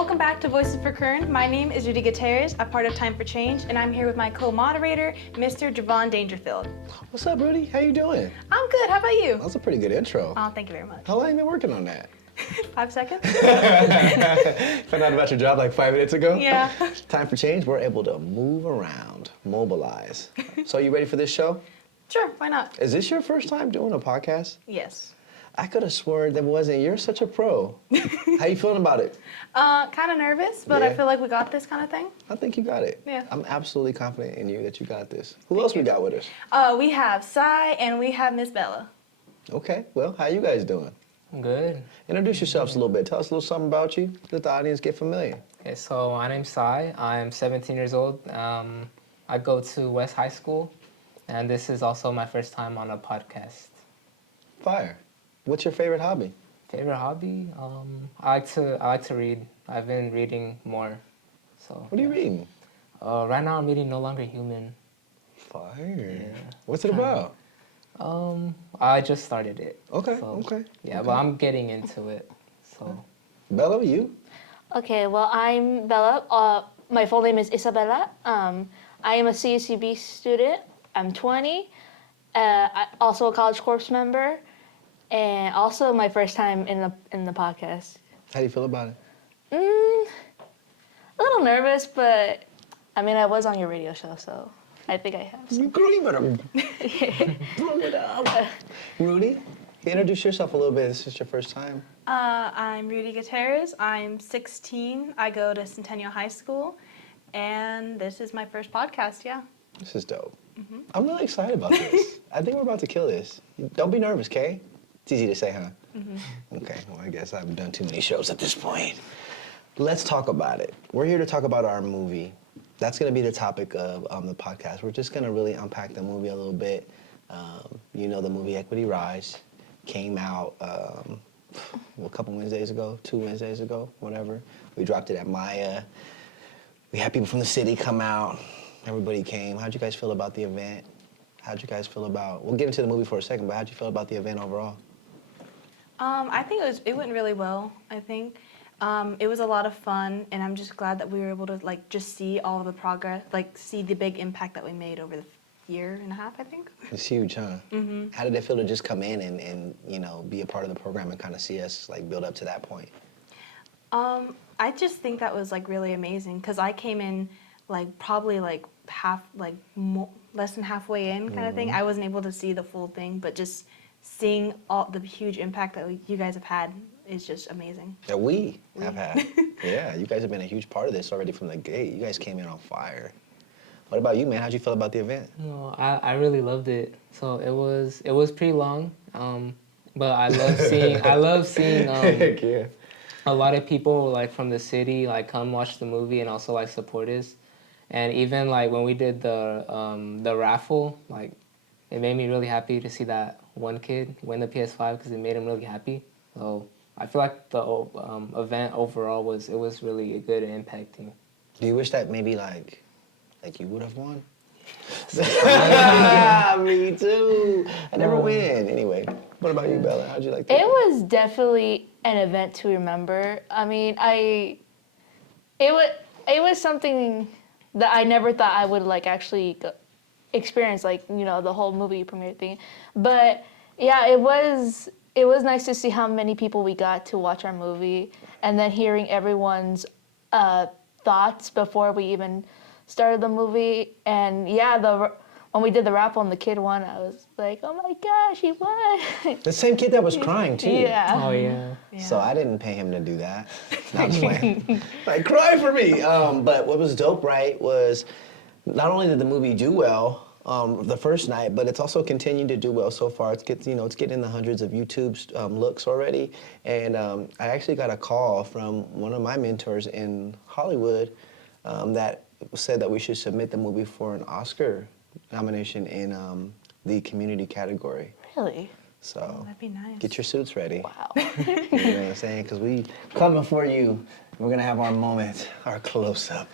Welcome back to Voices for KERN. My name is Rudi Gutierrez, a part of Time for Change, and I'm here with my co-moderator, Mr. Jovon Dangerfield. What's up, Rudy? How you doing? I'm good. How about you? That was a pretty good intro. Oh, thank you very much. How long have you been working on that? 5 seconds? Found out about your job like 5 minutes ago? Yeah. Time for Change, we're able to move around, mobilize. So you ready for this show? Sure, why not? Is this your first time doing a podcast? Yes. I could have sworn that wasn't. You're such a pro. How you feeling about it? Kind of nervous, but I Yeah. feel like we got this kind of thing. I think you got it. Yeah. I'm absolutely confident in you that you got this. Who else we got with us? We have Sai and we have Miss Bella. Okay, well, how you guys doing? Good. Introduce yourselves a little bit. Tell us a little something about you. Let the audience get familiar. Okay, so my name's Sai. I'm 17 years old. I go to West High School, and this is also my first time on a podcast. Fire. What's your favorite hobby? Favorite hobby? I like to read. I've been reading more. So. What are you reading? Right now I'm reading No Longer Human. Fire. Yeah. What's it about? I just started it. Okay, So, okay. Yeah, okay. but I'm getting into it. So. Bella, you? Okay, well, I'm Bella. My full name is Isabella. I am a CSUB student. I'm 20. Also a college corps member, and also my first time in the podcast. How do you feel about it? A little nervous, but I mean, I was on your radio show, so I think I have some. Girl, you better blow it up. Rudy, introduce yourself a little bit. This is your first time. I'm Rudi Gutierrez. I'm 16. I go to Centennial High School, and this is my first podcast, yeah. This is dope. I'm really excited about this. I think we're about to kill this. Don't be nervous, Kay. It's easy to say, huh? Okay, well, I guess I've done too many shows at this point. Let's talk about it. We're here to talk about our movie. That's going to be the topic of the podcast. We're just going to really unpack the movie a little bit. You know, the movie Equity Rise came out a couple Wednesdays ago, 2 Wednesdays ago, whatever. We dropped it at Maya. We had people from the city come out. Everybody came. How'd you guys feel about the event? How'd you guys feel about, we'll get into the movie for a second, but how'd you feel about the event overall? I think it went really well, I think. It was a lot of fun, and I'm just glad that we were able to just see all of the progress, see the big impact that we made over the year and a half, I think. It's huge, huh? How did it feel to just come in and you know, be a part of the program and kind of see us build up to that point? I just think that was really amazing, because I came in probably less than halfway in kind of thing. I wasn't able to see the full thing, but just seeing all the huge impact that you guys have had is just amazing. That we have had. Yeah, you guys have been a huge part of this already from the gate. You guys came in on fire. What about you, man? How'd you feel about the event? No, I really loved it. So it was pretty long, but I love seeing Heck yeah. a lot of people from the city come watch the movie and also support us. And even when we did the raffle, it made me really happy to see that one kid win the PS5 because it made him really happy. So I feel like the event overall was really good and impacting. Do you wish that maybe you would have won? Me too. I never win. Anyway, what about you, Bella? How'd you like that? It was definitely an event to remember. I mean, it was something that I never thought I would actually experience, the whole movie premiere thing. But yeah, it was nice to see how many people we got to watch our movie, and then hearing everyone's thoughts before we even started the movie. And yeah, when we did the raffle and the kid won, I was like, oh my gosh, he won. The same kid that was crying too. Yeah. Oh yeah. So I didn't pay him to do that. No, I'm just playing. Cry for me. But what was dope, right, was not only did the movie do well the first night, but it's also continued to do well so far. It's getting in the hundreds of YouTube looks already. And I actually got a call from one of my mentors in Hollywood that said that we should submit the movie for an Oscar nomination in the community category. Really? So That'd be nice. get your suits ready. Wow. You know what I'm saying? Because we coming for you. We're going to have our moment, our close-up.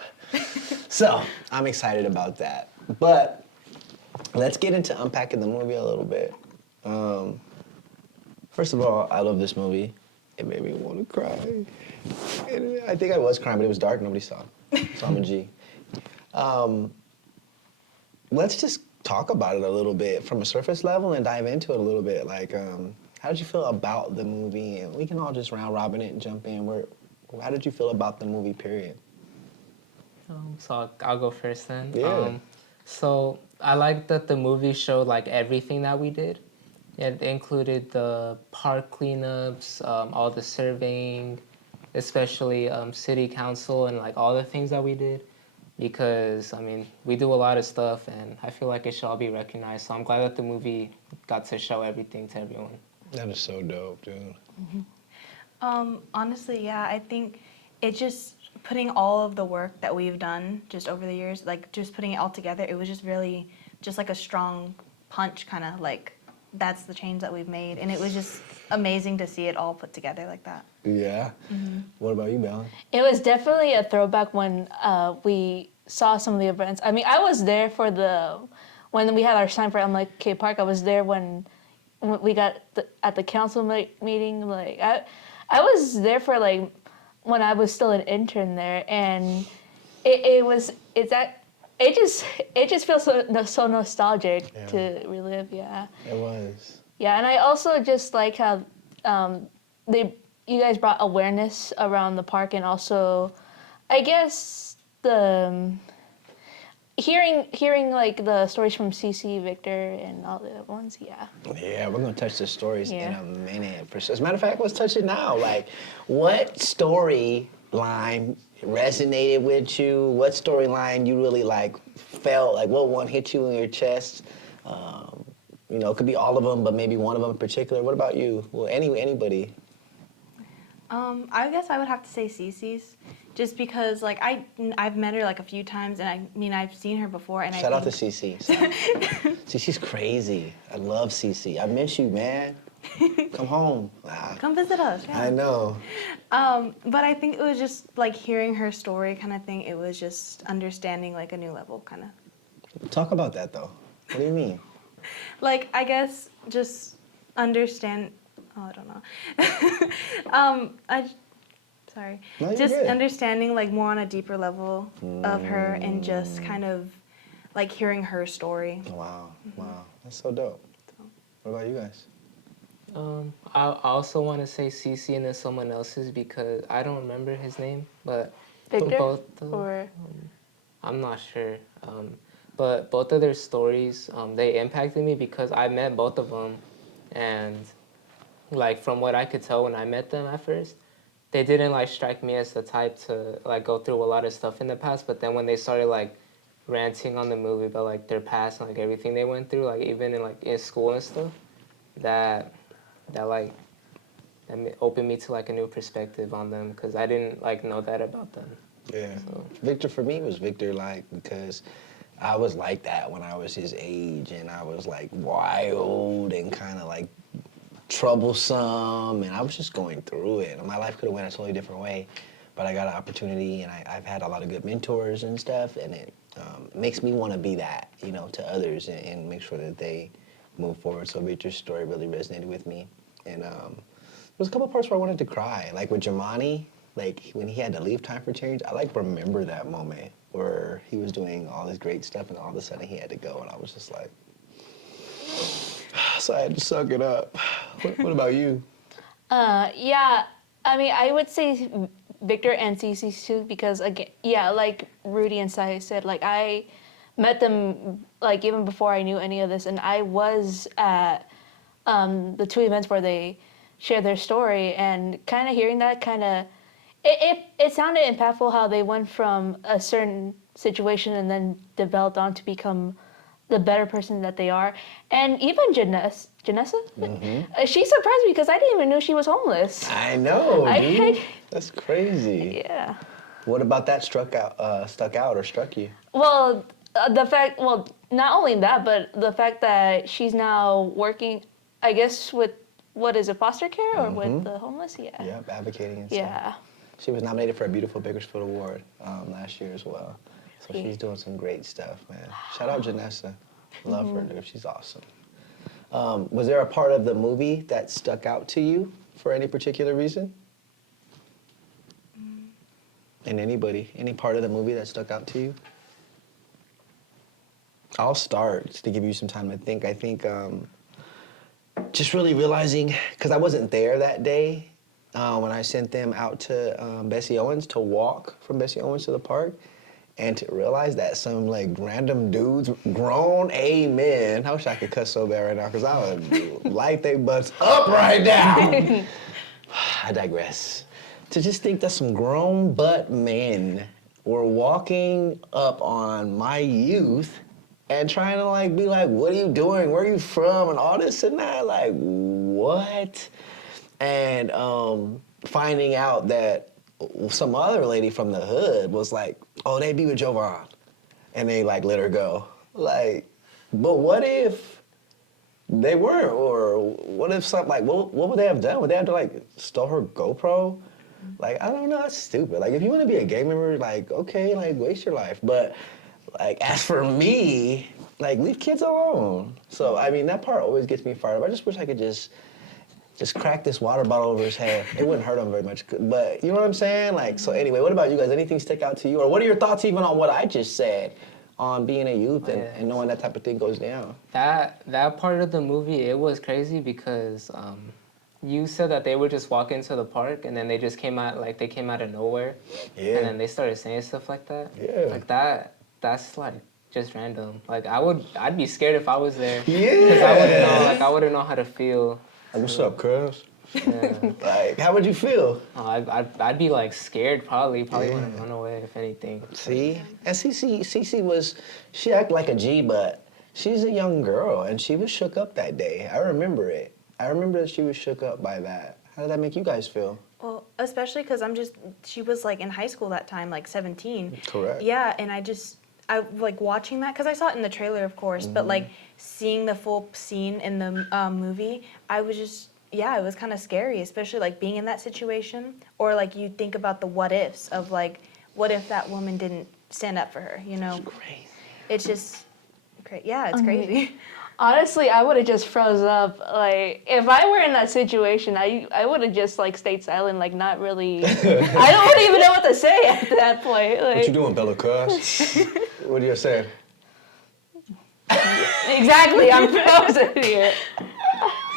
So I'm excited about that. But let's get into unpacking the movie a little bit. First of all, I love this movie. It made me want to cry. And I think I was crying, but it was dark. Nobody saw. So I'm a G. Let's just talk about it a little bit from a surface level and dive into it a little bit. Like, how did you feel about the movie? And we can all just round robin it and jump in. How did you feel about the movie, period? So I'll go first then. Yeah. So I like that the movie showed like everything that we did. It included the park cleanups, all the surveying, especially city council and like all the things that we did. Because, I mean, we do a lot of stuff and I feel like it should all be recognized. So I'm glad that the movie got to show everything to everyone. That is so dope, dude. Honestly, yeah, I think it's just putting all of the work that we've done just over the years, like just putting it all together, it was just really just like a strong punch, kind of like that's the change that we've made. And it was just amazing to see it all put together like that. Yeah. What about you, Bella? It was definitely a throwback when we saw some of the events. I mean, I was there for when we had our sign for MLK Park. I was there when we got at the council meeting. Like I was there for like when I was still an intern there, and it just feels so nostalgic to relive. Yeah. It was. Yeah, and I also just like how you guys brought awareness around the park, and also, I guess hearing like the stories from CC, Victor, and all the other ones. Yeah. Yeah, we're gonna touch the stories in a minute. As a matter of fact, let's touch it now. Like, what storyline resonated with you? What storyline you really like felt like? What one hit you in your chest? You know, it could be all of them, but maybe one of them in particular. What about you? Well, anybody. I guess I would have to say Cece's, just because like I've met her like a few times, and I mean I've seen her before, and Shout out to Cece. Cece's crazy. I love Cece. I miss you, man. Come home. Come visit us. Yeah. I know. But I think it was just like hearing her story kind of thing. It was just understanding like a new level kind of. Talk about that though. What do you mean? Like I guess just understand. Oh, I don't know. Sorry. No, you're just good. understanding like more on a deeper level of her, and just kind of like hearing her story. Wow. Wow. That's so dope. What about you guys? I also want to say CC and then someone else's because I don't remember his name, but Victor both or I'm not sure. But both of their stories, they impacted me because I met both of them, and like from what I could tell when I met them at first, they didn't like strike me as the type to like go through a lot of stuff in the past. But then when they started like ranting on the movie about like their past and like everything they went through, like even in school and stuff, that opened me to like a new perspective on them because I didn't like know that about them. Yeah. So. Victor for me was Victor like because I was like that when I was his age, and I was like wild and kind of like troublesome, and I was just going through it. And my life could have went a totally different way, but I got an opportunity, and I've had a lot of good mentors and stuff, and it makes me want to be that, you know, to others and make sure that they move forward. So Victor's story really resonated with me, and there was a couple parts where I wanted to cry, like with Jamani, like when he had to leave Time for Change. I like remember that moment where he was doing all this great stuff, and all of a sudden he had to go, and I was just like. So I had to suck it up. What about you? Yeah, I mean, I would say Victor and Cece too, because again, yeah, like Rudi and Sai said, like I met them like even before I knew any of this, and I was at the two events where they shared their story, and kind of hearing that it sounded impactful how they went from a certain situation and then developed on to become the better person that they are. And even Janessa, she surprised me because I didn't even know she was homeless. I know, dude. That's crazy. Yeah. What about that stuck out or struck you? Well, not only that, but the fact that she's now working, I guess, with, what is it, foster care or with the homeless? Yeah. Yep, advocating and stuff. Yeah. She was nominated for a Beautiful Bakersfield Award last year as well. So she's doing some great stuff, man. Shout out Janessa. Love her, dude. She's awesome. Was there a part of the movie that stuck out to you for any particular reason? And any part of the movie that stuck out to you? I'll start just to give you some time to think. I think just really realizing, because I wasn't there that day when I sent them out to Bessie Owens to walk from Bessie Owens to the park, and to realize that some like random dudes, grown men, I wish I could cuss so bad right now because I would light they butts up right now. I digress. To just think that some grown butt men were walking up on my youth and trying to like be like, what are you doing? Where are you from? And all this and that. Like, what? And finding out that some other lady from the hood was like, oh, they be with Jovon. And they like let her go. Like, but what if they weren't? Or what if something like, what would they have done? Would they have to like stole her GoPro? Like, I don't know, that's stupid. Like, if you want to be a gang member, like, okay, like, waste your life. But, like, as for me, like, leave kids alone. So, I mean, that part always gets me fired up. I just wish I could just crack this water bottle over his head. It wouldn't hurt him very much. But, you know what I'm saying? Like, so anyway, what about you guys? Anything stick out to you? Or what are your thoughts even on what I just said on being a youth and knowing that type of thing goes down? That part of the movie, it was crazy because you said that they would just walk into the park and then they just came out of nowhere. Yeah. And then they started saying stuff like that. Yeah. Like that's like just random. Like I'd be scared if I was there. Yeah. Because I wouldn't know how to feel. Like, what's up, cuz? Yeah. Like, how would you feel? I'd be like scared probably Yeah. want to run away if anything. See? And Cece she acted like a G, but she's a young girl and she was shook up that day. I remember it. I remember that she was shook up by that. How did that make you guys feel? Well, especially because she was like in high school that time, like 17. Correct. Yeah, and I like watching that, because I saw it in the trailer, of course, but like seeing the full scene in the movie, I was just, it was kind of scary, especially like being in that situation. Or like you think about the what ifs of like, what if that woman didn't stand up for her, you know? It's crazy. It's just, it's crazy. Honestly, I would have just froze up. Like, if I were in that situation, I would have just like stayed silent, like not really. I don't even know what to say at that point. Like, What you doing, Bella Cuz? What do you say? exactly, I'm frozen here.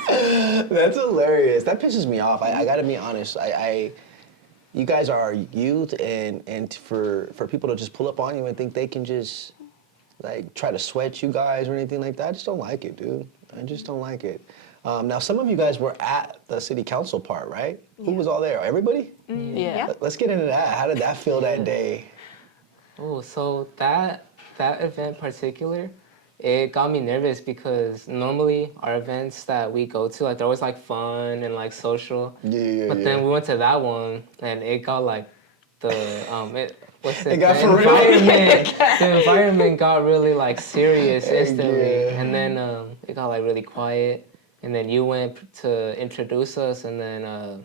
That's hilarious. That pisses me off. I gotta be honest. You guys are youth, and for people to just pull up on you and think they can just like try to sweat you guys or anything like that, I just don't like it, dude. I just don't like it. Now, some of you guys were at the city council part, right? Who was all there? Everybody? Yeah. Let's get into that. How did that feel that day? Oh, so that event in particular, it got me nervous because normally our events that we go to, like they're always like fun and like social. Yeah. But then we went to that one and it got like It got for real. The environment got really like serious instantly, Yeah. and then it got like really quiet. And then you went to introduce us, and then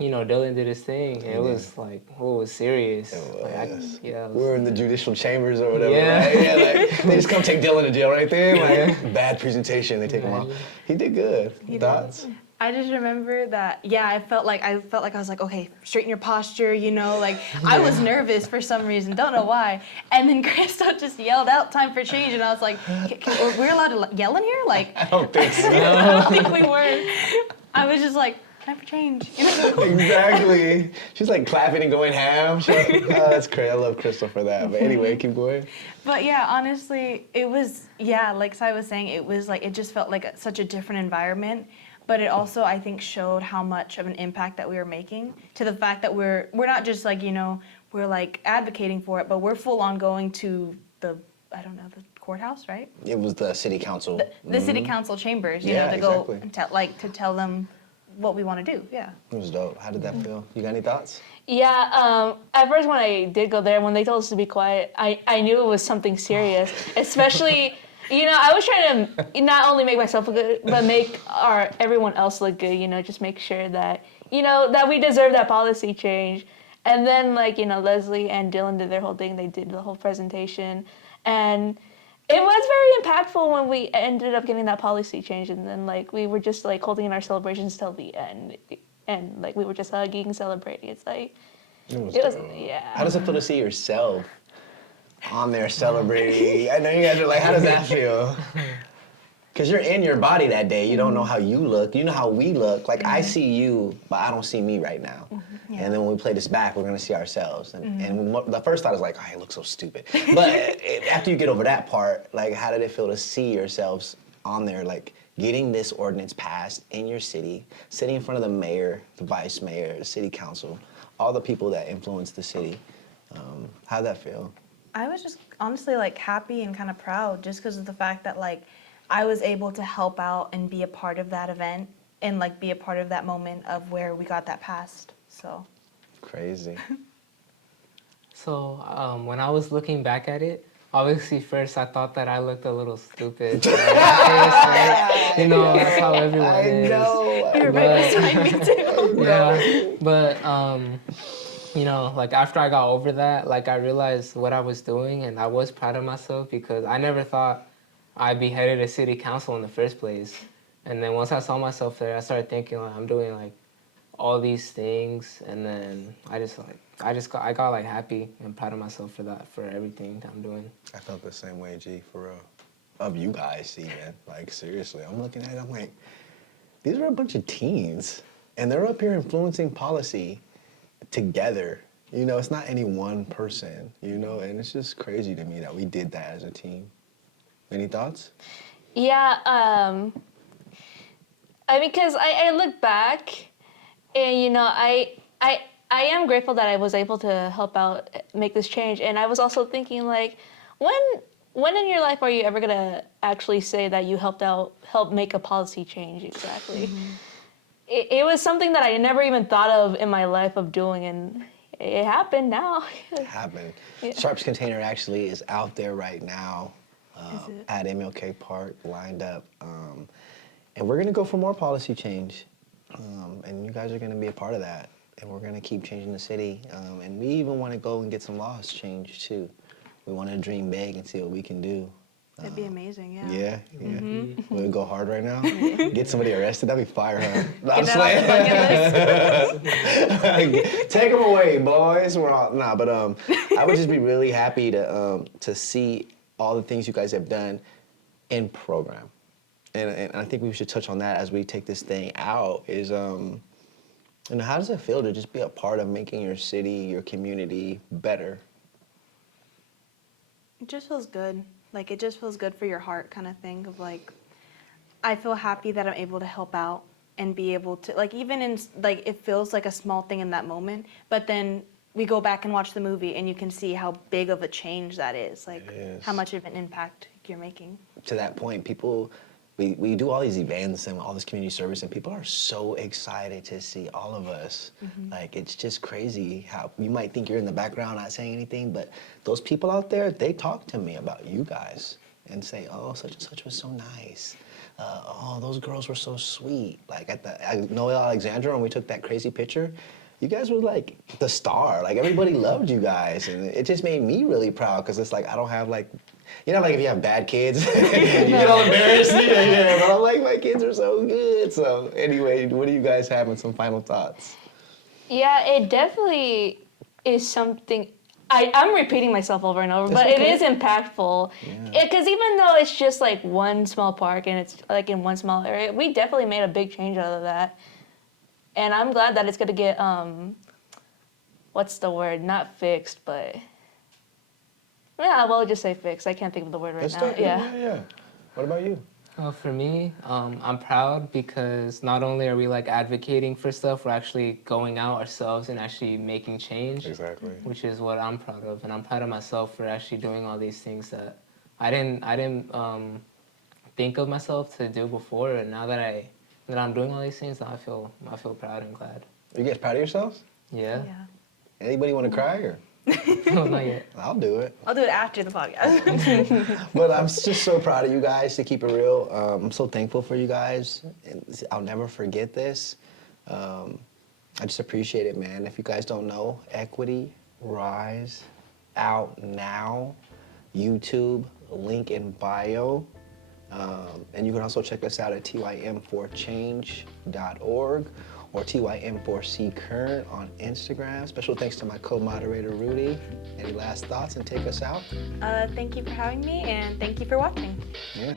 Dylan did his thing. And it was like, it was serious. It Like, was. it was. We're in the judicial chambers or whatever, Yeah. right? Yeah, like, they just come take Dylan to jail right there. Like, bad presentation, they take him off. He did good. Thoughts? I just remember that, I felt like I was like, okay, straighten your posture, like I was nervous for some reason, don't know why. And then Krista just yelled out time for change, and I was like, we're allowed to yell in here? Like, I don't think so. I don't think we were. I was just like, time for change. Exactly. She's like clapping and going ham. She's like, oh, that's crazy. I love Crystal for that. But anyway, keep going. But yeah, honestly, it was, like Sai was saying, it was like, it just felt like such a different environment. But it also, I think, showed how much of an impact that we were making, to the fact that we're not just like, we're like advocating for it, but we're full on going to the courthourhouse, right? It was the city council. The city council chambers, to Yeah, go exactly. and to tell them what we want to do. Yeah. It was dope. How did that feel? You got any thoughts? Yeah, at first when I did go there, when they told us to be quiet, I knew it was something serious, especially... I was trying to not only make myself look good, but make everyone else look good, just make sure that, that we deserve that policy change. And then, Leslie and Dylan did their whole thing. They did the whole presentation. And It was very impactful when we ended up getting that policy change, and then like we were just like holding our celebrations till the end, and like we were just hugging, celebrating. It's like It was dope. How Yeah. does it feel to see yourself on there celebrating? I know you guys are like, how does that feel? Because you're in your body that day. You don't know how you look. You know how we look. Like, I see you, but I don't see me right now. Yeah. And then when we play this back, we're going to see ourselves. And the first thought is like, oh, I look so stupid. But after you get over that part, like, how did it feel to see yourselves on there, like, getting this ordinance passed in your city, sitting in front of the mayor, the vice mayor, the city council, all the people that influence the city? How'd that feel? I was just honestly like happy and kind of proud just because of the fact that like I was able to help out and be a part of that event and like be a part of that moment of where we got that passed. So Crazy. So when I was looking back at it, obviously first I thought that I looked a little stupid. You know, that's how everyone is. you were right beside me too. Yeah, but you know, like after I got over that, like I realized what I was doing, and I was proud of myself because I never thought I'd be headed to city council in the first place. And then once I saw myself there, I started thinking like I'm doing like all these things, and then I got like happy and proud of myself for that, for everything that I'm doing. I felt the same way, G, for real. Of you guys, even. Like, seriously, I'm looking at it, I'm like, these are a bunch of teens, and they're up here influencing policy together. You know, it's not any one person, you know, and it's just crazy to me that we did that as a team. Any thoughts? Yeah. I mean, because I look back, and you know, I am grateful that I was able to help out make this change, and I was also thinking like, when in your life are you ever gonna actually say that you helped make a policy change exactly? It was something that I never even thought of in my life of doing, and it happened now. It happened. Yeah. Sharps Container actually is out there right now Is it? at MLK Park, lined up. And we're going to go for more policy change. And you guys are going to be a part of that. And we're going to keep changing the city. And we even want to go and get some laws changed, too. We want to dream big and see what we can do. That'd be amazing, yeah. Yeah, yeah. We'll go hard right now. Get somebody arrested. That'd be fire, huh? No, I'm Get that off the slaying. bucket list. Take them away, boys. We're all but I would just be really happy to see all the things you guys have done in program, and I think we should touch on that as we take this thing out. Is you know, how does it feel to just be a part of making your city, your community better? It just feels good. Like, it just feels good for your heart kind of thing of, like, I feel happy that I'm able to help out and be able to, like, even in, like, it feels like a small thing in that moment, but then we go back and watch the movie and you can see how big of a change that is, like, It is. how much of an impact you're making. To that point, people, we do all these events and all this community service, and people are so excited to see all of us. Like, it's just crazy how you might think you're in the background not saying anything, but those people out there, they talk to me about you guys and say, oh, such and such was so nice. Oh, those girls were so sweet. Like at Noel Alexandra, when we took that crazy picture, you guys were like the star. Like, everybody loved you guys, and it just made me really proud because it's like I don't have like, you know, like if you have bad kids, you get all embarrassed. Yeah, but I'm like, my kids are so good. So anyway, what do you guys have in some final thoughts? Yeah, it definitely is something. I'm repeating myself over and over, but okay. it is impactful. Yeah. Because even though it's just like one small park and it's like in one small area, we definitely made a big change out of that. And I'm glad that it's gonna get what's the word? Not fixed, but yeah, well, just say fixed. I can't think of the word right now. Yeah. What about you? For me, I'm proud because not only are we like advocating for stuff, we're actually going out ourselves and actually making change. Exactly. Which is what I'm proud of, and I'm proud of myself for actually doing all these things that I didn't think of myself to do before, and now that I'm doing all these things, now I feel proud and glad. Are you guys proud of yourselves? Yeah. Anybody want to cry or? No, not yet. I'll do it. I'll do it after the podcast. But I'm just so proud of you guys, to keep it real. I'm so thankful for you guys. And I'll never forget this. I just appreciate it, man. If you guys don't know, Equity, Rise, out now. YouTube, link in bio. And you can also check us out at tym4change.org or TYM4C KERN on Instagram. Special thanks to my co-moderator, Rudi. Any last thoughts and take us out? Thank you for having me, and thank you for watching. Yeah.